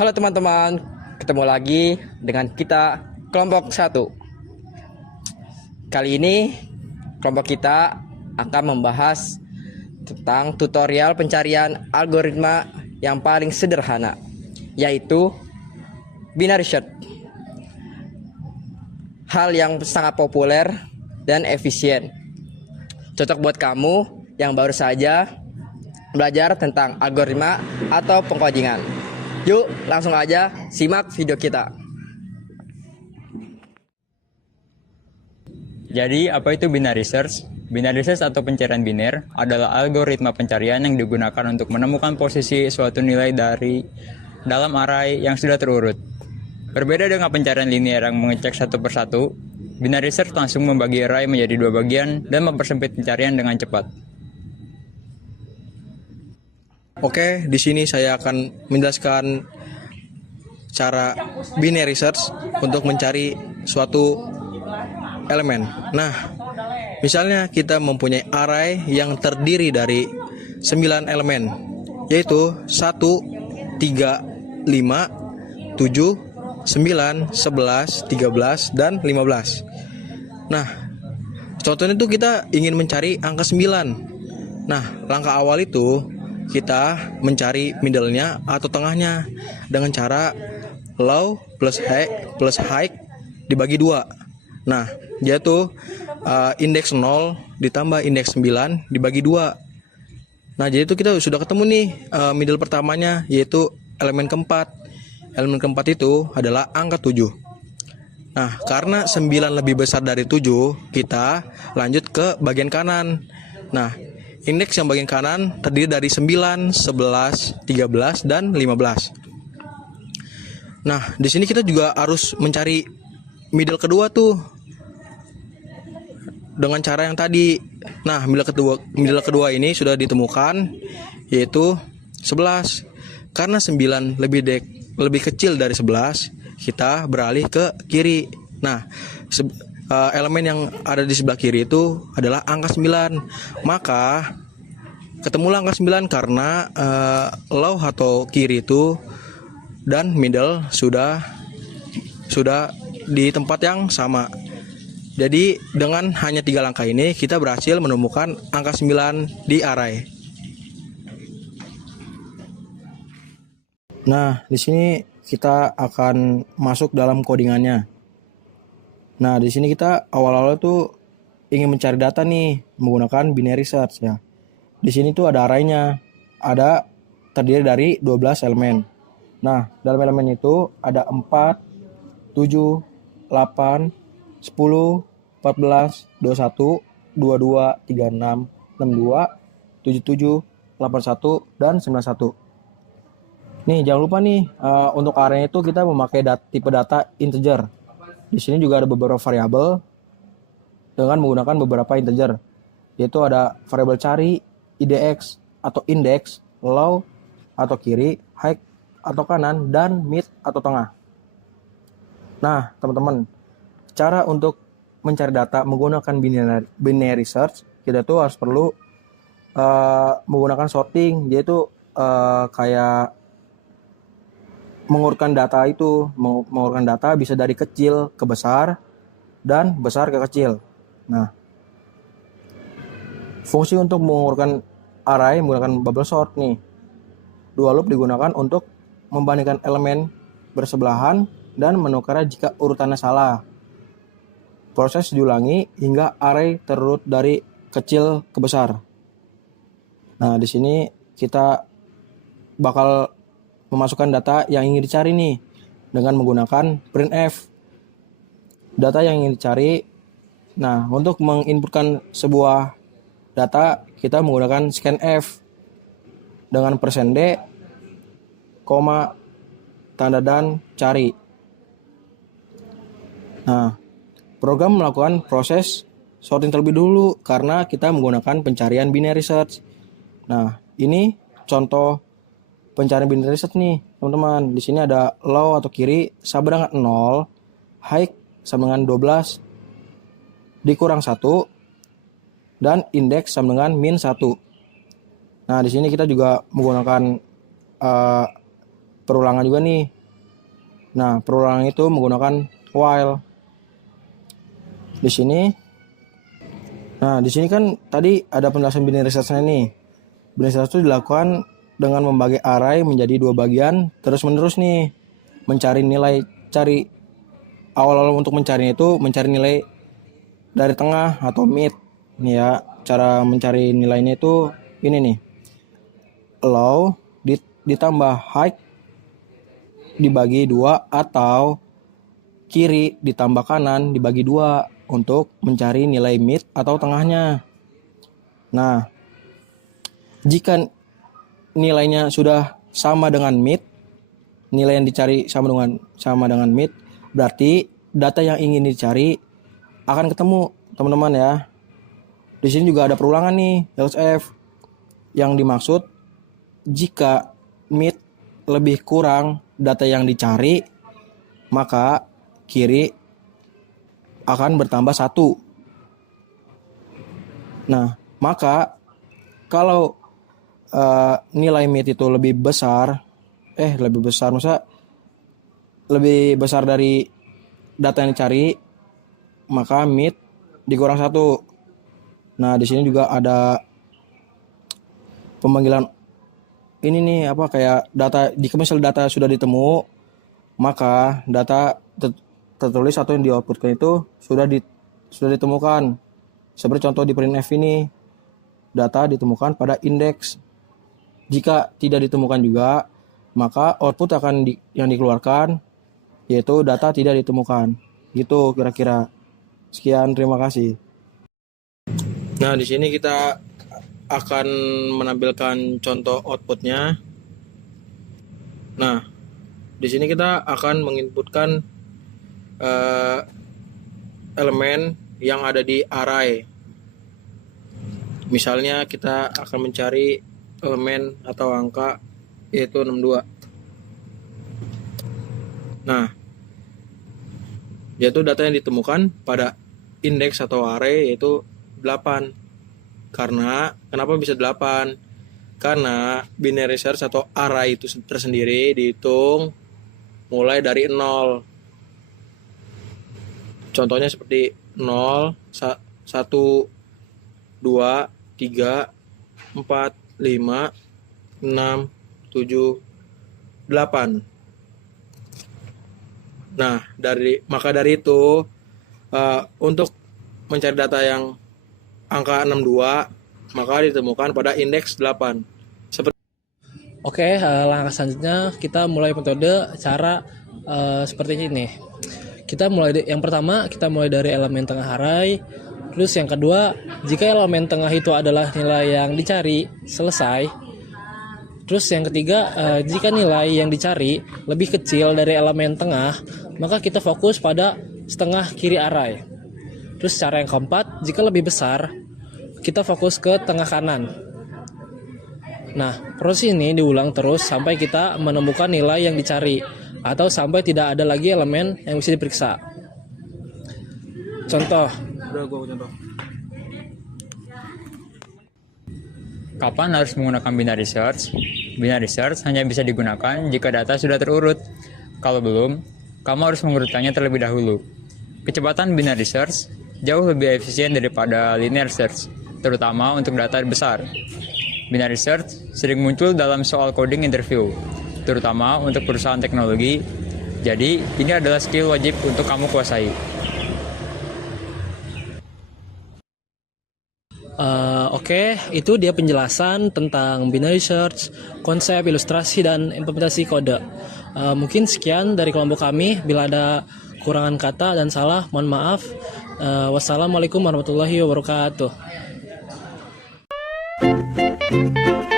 Halo teman-teman, ketemu lagi dengan kita kelompok 1. Kali ini kelompok kita akan membahas tentang tutorial pencarian algoritma yang paling sederhana, yaitu binary search. Hal yang sangat populer dan efisien. Cocok buat kamu yang baru saja belajar tentang algoritma atau pengkodingan. Yuk, langsung aja simak video kita. Jadi, apa itu binary search? Binary search atau pencarian biner adalah algoritma pencarian yang digunakan untuk menemukan posisi suatu nilai dalam array yang sudah terurut. Berbeda dengan pencarian linear yang mengecek satu persatu, binary search langsung membagi array menjadi dua bagian dan mempersempit pencarian dengan cepat. Oke, di sini saya akan menjelaskan cara binary search untuk mencari suatu elemen. Nah, misalnya kita mempunyai array yang terdiri dari 9 elemen, yaitu 1, 3, 5, 7, 9, 11, 13, dan 15. Nah, contohnya itu kita ingin mencari angka 9. Nah, langkah awal itu kita mencari middle-nya atau tengahnya dengan cara low plus high dibagi 2. Nah, yaitu indeks 0 ditambah indeks 9 dibagi 2. Nah, jadi itu kita sudah ketemu nih middle pertamanya, yaitu elemen keempat. Elemen keempat itu adalah angka 7. Nah, karena 9 lebih besar dari 7, kita lanjut ke bagian kanan. Nah, indeks yang bagian kanan terdiri dari 9, 11, 13, dan 15. Nah, di sini kita juga harus mencari middle kedua tuh dengan cara yang tadi. Nah, middle kedua ini sudah ditemukan, yaitu 11. Karena 9 lebih kecil dari 11, kita beralih ke kiri. Nah, elemen yang ada di sebelah kiri itu adalah angka 9. Maka ketemulah angka 9 karena low atau kiri itu dan middle sudah di tempat yang sama. Jadi dengan hanya 3 langkah ini kita berhasil menemukan angka 9 di array. Nah, di sini kita akan masuk dalam codingannya. Nah, di sini kita awal-awal tuh ingin mencari data nih menggunakan binary search ya. Di sini tuh ada arraynya. Ada terdiri dari 12 elemen. Nah, dalam elemen itu ada 4, 7, 8, 10, 14, 21, 22, 36, 62, 77, 81, dan 91. Nih, jangan lupa nih untuk array itu kita memakai tipe data integer. Di sini juga ada beberapa variabel dengan menggunakan beberapa integer, yaitu ada variabel cari, idx atau index, low atau kiri, high atau kanan, dan mid atau tengah. Nah, teman-teman, cara untuk mencari data menggunakan binary search, kita tuh harus perlu menggunakan sorting, yaitu kayak mengurutkan data bisa dari kecil ke besar dan besar ke kecil. Nah, fungsi untuk mengurutkan array menggunakan bubble sort nih. Dua loop digunakan untuk membandingkan elemen bersebelahan dan menukarnya jika urutannya salah. Proses diulangi hingga array terurut dari kecil ke besar. Nah, di sini kita bakal memasukkan data yang ingin dicari nih dengan menggunakan printf. Data yang ingin dicari. Nah, untuk menginputkan sebuah data kita menggunakan scanf dengan %d, koma, tanda dan cari. Nah, program melakukan proses sorting terlebih dulu karena kita menggunakan pencarian binary search. Nah, ini contoh pencarian binary search nih, teman-teman. Di sini ada low atau kiri sama dengan 0, high sama dengan 12 dikurang 1, dan indeks sama dengan -1. Nah, di sini kita juga menggunakan perulangan juga nih. Nah, perulangan itu menggunakan while. Di sini, nah di sini kan tadi ada penjelasan binary search-nya nih. Binary search itu dilakukan dengan membagi array menjadi 2 bagian terus-menerus nih. Mencari nilai, cari awal-awal untuk mencarinya itu mencari nilai dari tengah atau mid. Nih ya, cara mencari nilainya itu ini nih. Low ditambah high dibagi 2 atau kiri ditambah kanan dibagi 2 untuk mencari nilai mid atau tengahnya. Nah, jika nilainya sudah sama dengan mid, nilai yang dicari sama dengan mid, berarti data yang ingin dicari akan ketemu, teman-teman ya. Di sini juga ada perulangan nih, LSF. Yang dimaksud jika mid lebih kurang data yang dicari, maka kiri akan bertambah 1. Nah, maka kalau nilai mid itu lebih besar maksudnya lebih besar dari data yang dicari, maka mid dikurang 1. Nah, di sini juga ada pemanggilan ini nih, kayak data, jika misalnya data sudah ditemu, maka data tertulis atau yang di outputkan itu sudah ditemukan. Seperti contoh di printf ini, data ditemukan pada indeks. Jika tidak ditemukan juga, maka output yang dikeluarkan yaitu data tidak ditemukan. Gitu kira-kira. Sekian, terima kasih. Nah, di sini kita akan menampilkan contoh outputnya. Nah, di sini kita akan menginputkan elemen yang ada di array. Misalnya kita akan mencari elemen atau angka yaitu 62. Nah, yaitu data yang ditemukan pada indeks atau array yaitu 8. Kenapa bisa 8? Karena binary search atau array itu tersendiri dihitung mulai dari 0. Contohnya seperti 0, 1, 2, 3, 4, 5, 6, 7, 8. Nah, maka dari itu untuk mencari data yang angka 62, maka ditemukan pada indeks 8. Oke, langkah selanjutnya kita mulai metode cara seperti ini. Yang pertama kita mulai dari elemen tengah array. Terus yang kedua, jika elemen tengah itu adalah nilai yang dicari, selesai. Terus yang ketiga, jika nilai yang dicari lebih kecil dari elemen tengah, maka kita fokus pada setengah kiri array. Terus cara yang keempat, jika lebih besar, kita fokus ke tengah kanan. Nah, proses ini diulang terus sampai kita menemukan nilai yang dicari atau sampai tidak ada lagi elemen yang bisa diperiksa. Contoh. Kapan harus menggunakan binary search? Binary search hanya bisa digunakan jika data sudah terurut. Kalau belum, kamu harus mengurutkannya terlebih dahulu. Kecepatan binary search jauh lebih efisien daripada linear search, terutama untuk data besar. Binary search sering muncul dalam soal coding interview, terutama untuk perusahaan teknologi. Jadi, ini adalah skill wajib untuk kamu kuasai. Oke, itu dia penjelasan tentang binary search, konsep, ilustrasi, dan implementasi kode. Mungkin sekian dari kelompok kami. Bila ada kurangan kata dan salah, mohon maaf. Wassalamualaikum warahmatullahi wabarakatuh.